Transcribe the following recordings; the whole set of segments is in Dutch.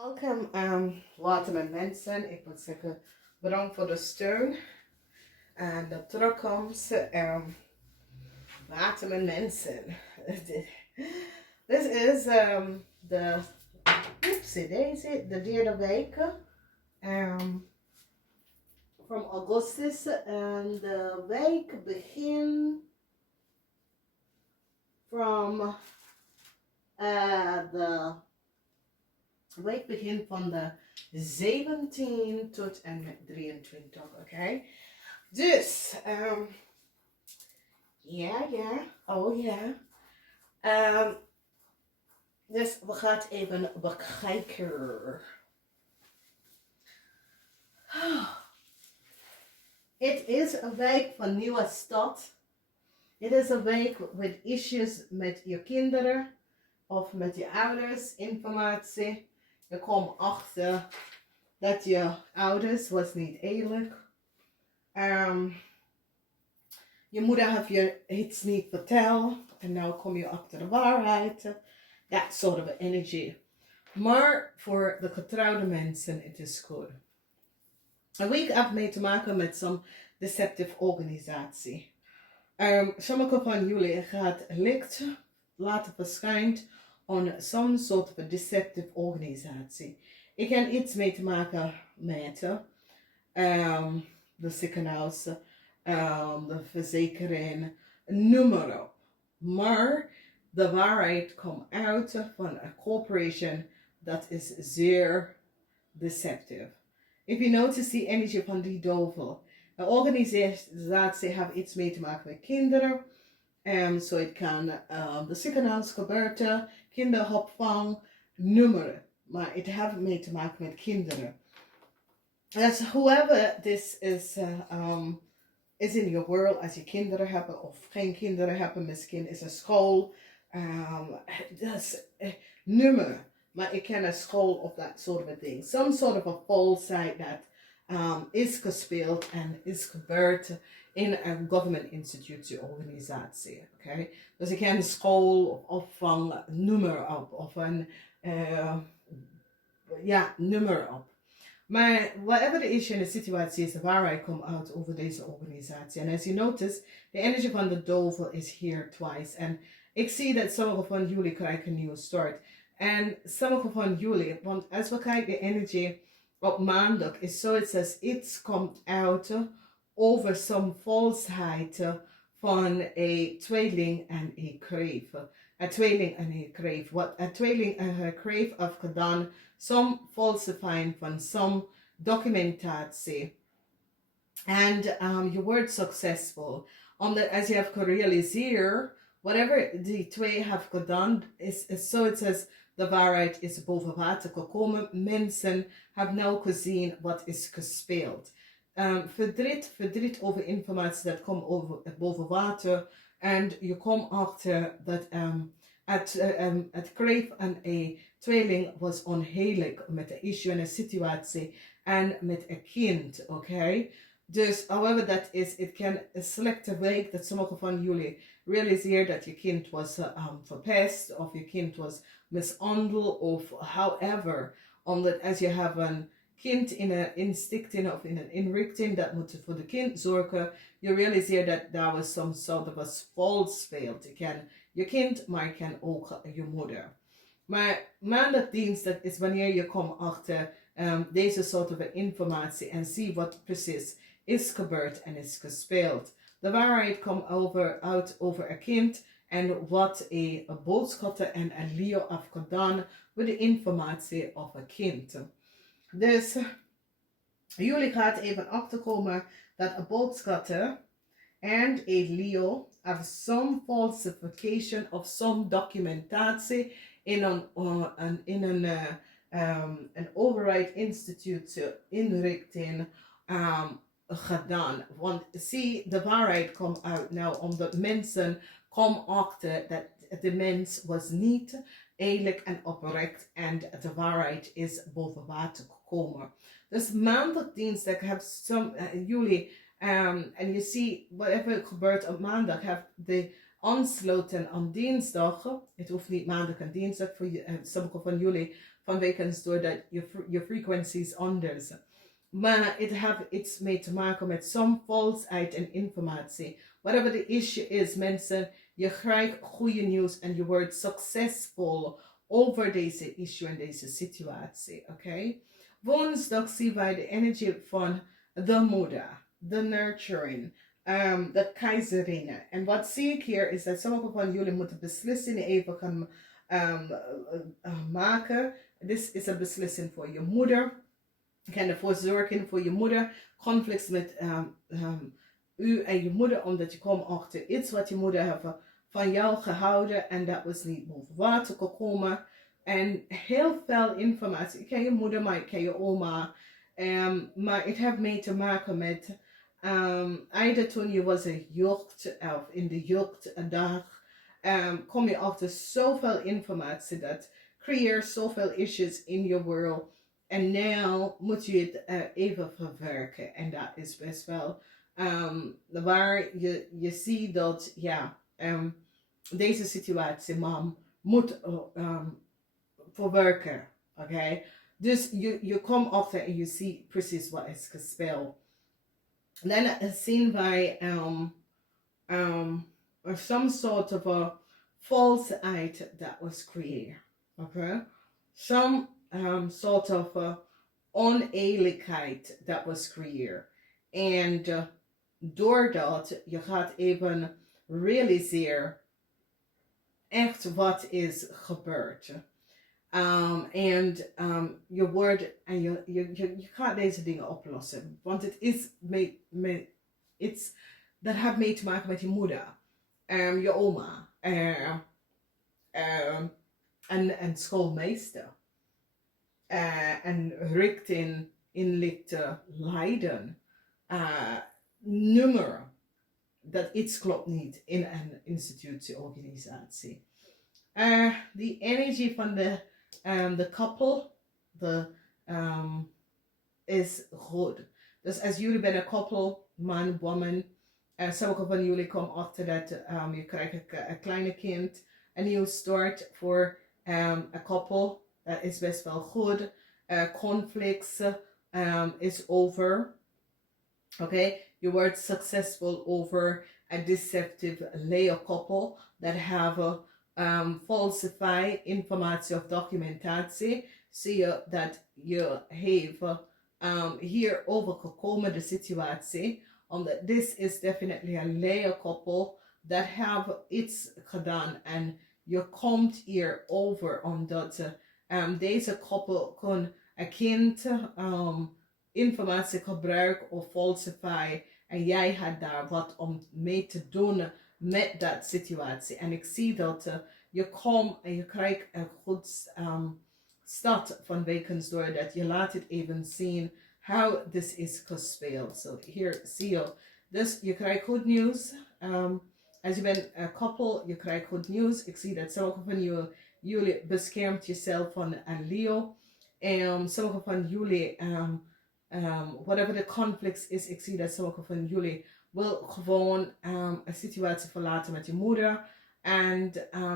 Welkom, WATERMAN mensen. Ik moet zeggen bedankt voor de steun en de terugkomst. WATERMAN mensen. Dit is de derde week van Augustus. En de week begint van de 17 tot en met 23, oké? Dus, oh ja. Dus we gaan even bekijken. Het is een week van nieuwe start. Het is een week met issues met je kinderen of met je ouders, informatie. Je komt achter dat je ouders was niet eerlijk. Je moeder heeft je iets niet verteld en nu kom je achter de waarheid. That sort of energy. Maar voor de getrouwde mensen, het is goed. Een week heeft mee te maken met zo'n deceptive organisatie. Sommige van jullie gaat licht laten verschijnen aan zo'n soort van deceptive organisatie. Ik heb iets mee te maken met de ziekenhuis, de verzekering, noem op. Maar de waarheid komt uit van een corporation dat is zeer deceptive. If you notice the energy van die duivel. Een organisatie heeft iets mee te maken met kinderen. Zo het kan de ziekenhuis gebeuren, kinderopvang, nummer. Maar het heeft mee te maken met kinderen. Dus whoever this is in your world, als je kinderen hebben of geen kinderen hebben, misschien is een school. Dat nummer. Maar ik ken een school of that sort of a thing. Some sort of a falsehood that is gespeeld en is gebeurd in een government institutie organisatie. Okay? Dus ik ken een school of opvang, nummer op. Of een nummer op. Maar whatever the issue in de situatie is, de waarheid komt uit over deze organisatie. En as you notice, de energie van de duivel is here twice. En ik zie dat sommige van jullie krijgen een nieuwe start. En sommige van jullie, want als we kijken de energie op maandag, is zoiets als iets komt uit over some falsheid van een tweeling en een kreef. Een tweeling en een kreef. Wat een tweeling en een kreef heeft gedaan, some falsifying van some documentatie. En je wordt succesvol. Omdat als je hebt gerealiseerd, whatever die twee hebben gedaan, is zoiets als de waarheid is boven water gekomen. Mensen hebben nou gezien wat is gespeeld. Verdriet over informatie dat komt boven water. En je komt achter dat het kreef aan een tweeling was onheerlijk met de issue en de situatie en met een kind, oké? Dus, however dat is, het kan een slechte week dat sommige van jullie realiseer dat je kind was verpest of je kind was mishandeld of however. Omdat als je hebt een kind in een instichting of in een inrichting dat moet voor de kind zorgen, je realiseert dat daar was some sort of a false speelt. Je kan je kind, maar je kan ook je moeder. Maar maandag, dinsdag is wanneer je komt achter deze soort van informatie en zie wat precies is gebeurd en is gespeeld. De waarheid komt uit over een kind en wat een boodschapper en een Leo heeft gedaan met de informatie over een kind. Dus jullie gaan even achterkomen dat een boodschapper en een Leo have some falsification of some documentatie in een overheid instituut inrichting gedaan. Want zie, de waarheid komt uit nou omdat mensen komen achter dat de mens was niet eerlijk en oprecht en de waarheid is boven water gekomen. Dus maandag, dinsdag hebben jullie en je ziet whatever gebeurt op maandag heeft de aansluiten aan dinsdag. Het hoeft niet maandag en dinsdag voor sommige van jullie vanwege doordat je frequentie is anders. Maar het heeft iets mee te maken met some valsheid en informatie. Whatever the issue is, mensen, je krijgt goede nieuws en je wordt succesvol over deze issue en deze situatie. Oké? Woensdag zien wij de energie van de moeder, de nurturing, de keizerinne. En wat zie ik hier is dat sommige van jullie moeten beslissingen even gaan maken. Dit is een beslissing voor je moeder. Je kan ervoor zorgen voor je moeder. Conflicts met u en je moeder, omdat je komt achter iets wat je moeder heeft van jou gehouden en dat was niet boven water gekomen. En heel veel informatie. Ik ken je moeder, maar ik ken je oma. Maar het heeft mee te maken met either toen je was een jeugd of in de jeugddag kom je achter zoveel informatie dat creëert zoveel issues in je world. En nu moet je het even verwerken. En dat is best wel waar je ziet dat deze situatie mam moet verwerken. Oké? Dus je komt achter en je ziet precies wat is gespeeld. Dan zien wij some sort of a falseheid that was created. Okay? Some sort of oneerlijkheid that was creëerd. En doordat je gaat even realiseren echt wat is gebeurd. Je wordt en je gaat deze dingen oplossen. Want het is dat heeft mee te maken met je moeder, je oma, en schoolmeester. En richting inlichten leiden. Nummer. Dat iets klopt niet in een institutie-organisatie. Die energie van de couple is goed. Dus als jullie bij een couple, man, woman, sommige van jullie komen achter dat je krijgt een kleine kind, een nieuwe start voor een couple. Dat is best wel goed. Conflicts is over. Oké, je wordt succesvol over a deceptive layer couple that have falsify informatie of documentatie. Zie je dat je heeft hierover gekomen de situatie. Omdat this is definitely a layer couple that have iets gedaan en je komt hier over omdat deze koppel kon een kind informatie gebruiken of falsify en jij had daar wat om mee te doen met dat situatie. En ik zie dat je komt en je krijgt een goed start vanwege doordat je laat het even zien how this is gespeeld. So hier zie je. Dus je krijgt goed nieuws. Als je bent een couple, je krijgt goed nieuws. Ik zie dat sommige van jullie beschermt jezelf van een Leo. En sommige van jullie, whatever the conflicts is, ik zie dat sommige van jullie wil gewoon een situatie verlaten met je moeder. En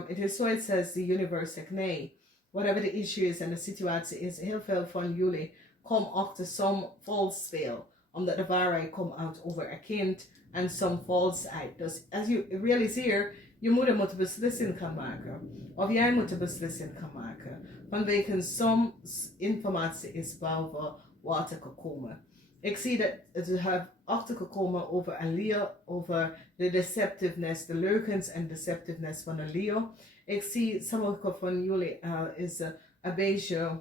het is zoiets als de universe zegt nee. Whatever the issue is en de situatie is, heel veel van jullie komen achter some false speel. Omdat de waarheid komt uit over een kind en some falseheid. Dus als je realiseert, je moeder moet een beslissing gaan maken. Of jij moet een beslissing gaan maken. Vanwege some informatie is boven water gekomen. Ik zie dat ze hebben achtergekomen over een Leo, over de deceptiveness, de leugens en deceptiveness van een Leo. Ik zie sommige van jullie is een beetje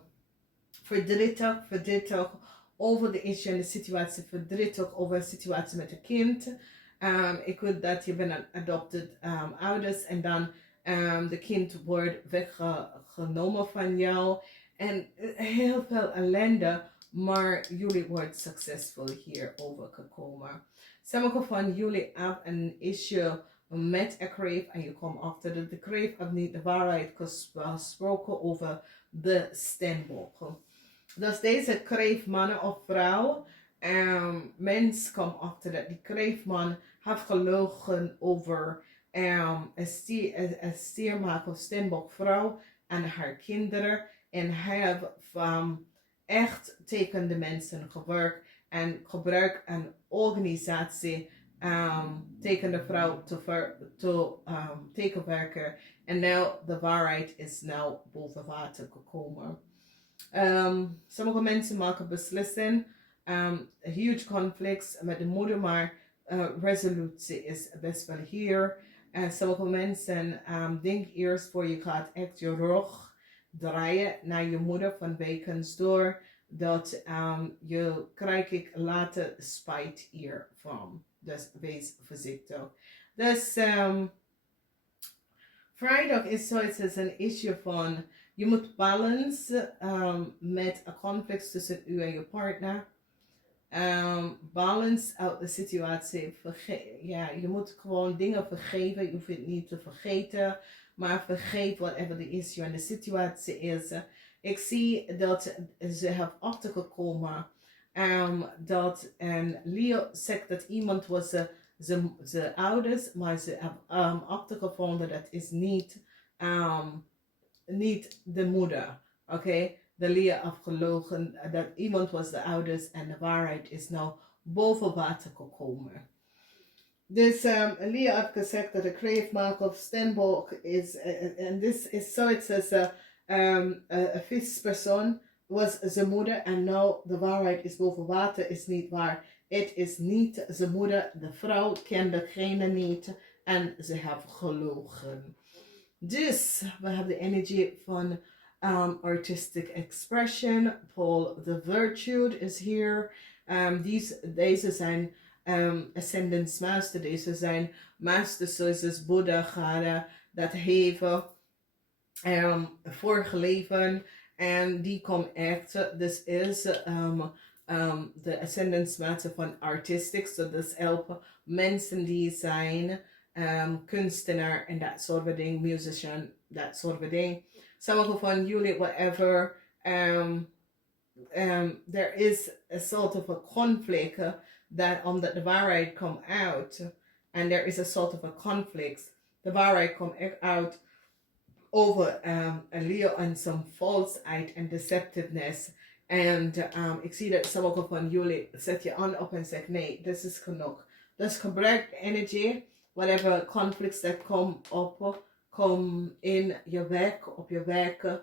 verdrietig over de issue en de situatie, verdrietig over de situatie met het kind. Ik weet dat je bent een adopted ouders en dan de kind wordt weggenomen van jou. En heel veel ellende, maar jullie worden succesvol hierover gekomen. Sommige van jullie hebben een issue met een kreef en je komt achter dat de kreef heeft niet de waarheid gesproken over de steenbok. Dus deze kreefman of vrouw, mens komt achter dat die kreefman heeft gelogen over een stiermaker of steenbok vrouw en haar kinderen. En heb echt tegen de mensen gewerkt en gebruik een organisatie tegen de vrouw te tegenwerken. En nu de waarheid is nou boven water gekomen. Sommige mensen maken beslissingen, huge conflicts met de moeder, maar resolutie is best wel hier. En sommige mensen denk eerst voor je gaat echt je rug draaien naar je moeder van wekens door dat je krijg ik later spijt hiervan. Dus wees voorzichtig. Dus vrijdag is zoiets als een issue van je moet balance met een conflict tussen u en je partner. Balance uit de situatie. Ja, je moet gewoon dingen vergeven. Je hoeft het niet te vergeten. Maar vergeet whatever the issue en de situatie is. Ik zie dat ze hebben achtergekomen dat Leo zegt dat iemand was zijn ouders, maar ze hebben achtergevonden dat is niet de moeder. Oké? De Leo afgelogen dat iemand was de ouders en de waarheid is nou boven water gekomen. Dus Leo heeft gezegd dat de kreefmaker of steenbok is, en dit is zoiets als een vispersoon was zijn moeder en nou de waarheid is boven water is niet waar. Het is niet zijn moeder, de vrouw kende degene niet en ze hebben gelogen. Dus we hebben de energie van artistic expression. Paul the Virtue is here. Deze zijn Ascendance Master. Deze zijn Masters zoals Boeddha, Gada, dat hebben vorige leven. En die komt echt, dus is de Ascendance Master van Artistic. So dus helpen mensen die zijn kunstenaar en dat soort van ding, musician, dat soort van ding. Sommige van jullie, whatever, there is a sort of a conflict that omdat de waarheid komt out, and there is a sort of a conflict, de waarheid komt out over a Leo en some falseheid en deceptiveness. En ik zie dat sommige van jullie zet je aan op en zegt nee, dit is genoeg. Dus gebruik energy, whatever conflicts that come in je werk, op je werk.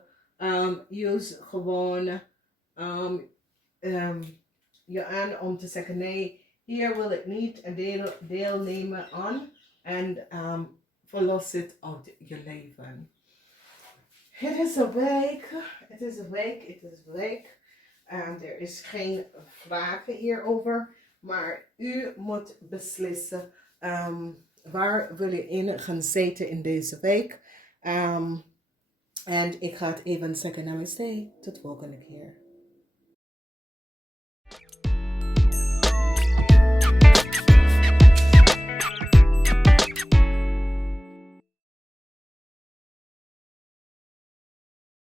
Use gewoon je aan om te zeggen nee, hier wil ik niet deelnemen aan. En verlos het uit je leven. Het is een week. Het is een week. Het is een week. Er is geen vragen hierover. Maar u moet beslissen waar wil je in gaan zitten in deze week. En ik ga het even zeggen namaste. Tot volgende keer.